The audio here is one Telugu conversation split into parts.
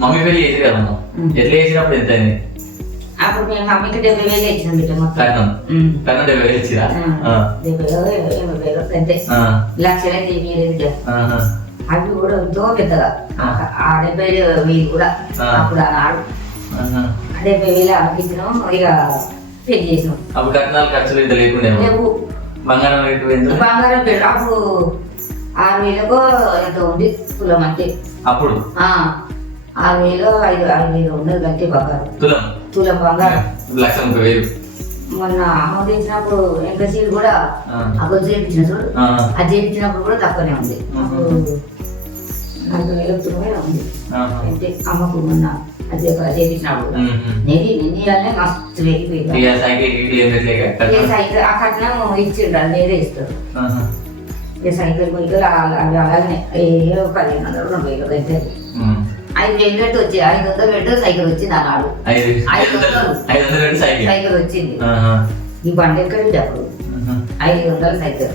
మమ్మీ పెళ్లి చేసి కదమ్మా ఎట్లా చేసినప్పుడు ఎంత అయింది అప్పుడు మేము మమ్మీకి 70,000 ఇచ్చినాం బిడ్డ మొత్తం. కట్నం కట్నం 70,000 ఇచ్చిరా 70,000, 80,000 అంతే. లక్షలైతే ఏమీ లేదు బిడ్డ. అవి కూడా ఎంతో పెద్దగా ఆ 70,000 కూడా అప్పుడు ఆనాడు 70,000 అనిపించినాం. ఇక పెళ్లి చేసినాం. అప్పుడు కట్నాలు ఖర్చులు ఇంత లేకుండా లేవు. బంగారం రేటు ఎంత బంగారం పెళ్ళి అప్పుడు 6,000కో ఎంతో ఉంది తులం అంటే. అప్పుడు 6,000, 5,000 ఉన్నది కంటే బంగారం. తులం బంగారం 1,30,000. మొన్న అమ్మ తెచ్చినప్పుడు ఇంకా సీలు కూడా అప్పుడు చేయించిన చూడు, అది చేయించినప్పుడు కూడా తక్కువనే ఉంది. 40,000 తులమే ఉంది అంటే అమ్మకు మొన్న అది చేయించినప్పుడు. నేను మస్తు వెళ్ళిపోయింది. సైకిల్ ఆ కట్నం ఇచ్చిండ్రు, అది వేరే ఇస్తారు. ఇక సైకిల్ పోయి అలాగనే 1,500, 2,000 అయితే 5,000 పెట్టి వచ్చి 500 పెట్టి సైకిల్ వచ్చింది అన్నాడు. 500 సైకిల్ వచ్చింది. ఈ బండి ఎక్కడి అప్పుడు 500 సైకిల్.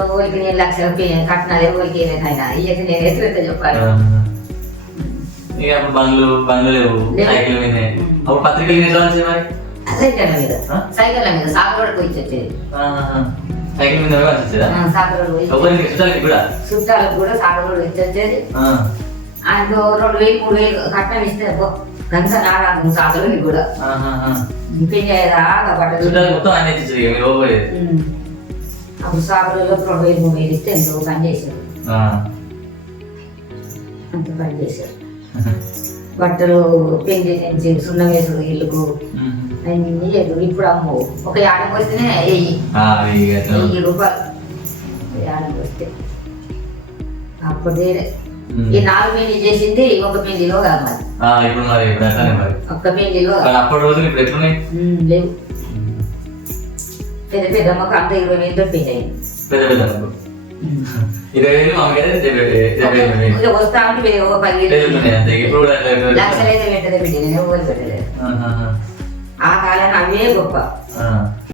ఎవరికి నేను 1,00,000 కట్నాలు ఎవరికి ఏదైనా ఇక నేను ఎట్లయితే చెప్పాలి. ఇక అప్పుడు బండ్లు లేవు, సైకిల్ మీద. అప్పుడు పత్రికలు ఎట్లా వచ్చాయి మరి? సైకిల్ మీద సాగరోడ్ పోయి వచ్చేది. సైకిల్ మీద వచ్చేదా? సాగరోడ్ చుట్టాలకు కూడా సాగరోడ్ వచ్చేది. ఆయనకు 2,000, 3,000 కట్నం ఇస్తే గంట నారాదు సాగరోడ్ కూడా పెళ్ళేదాకా మొత్తం ఆయన అప్పుడు సాగరోడ్లో 2,000, 3,000 ఇస్తే ఎంతో పని చేశారు. అంత పని చేశారు. బట్టలు పెళ్లి నుంచి సున్నం వేసుడు ఇల్లుకు అన్ని లేదు. ఇప్పుడు అమ్ము ఒక 50 వస్తేనే 1,000 రూపాయలు 50 వస్తే. అప్పుడే ఈ 4 పెళ్లి చేసింది ఒక పెళ్లిలో కాదు మరి. ఒక్క పెళ్లిలో లేవు. పెద్ద పెద్దమ్మకు అంత 20,000 పెళ్లి అయింది. వస్తా ఉంటే 10,000 లక్షలైతే పెట్టదే బిడ్డ, నేను ఎవరు పెట్టలేదు. ఆ కాలం అవే గొప్ప.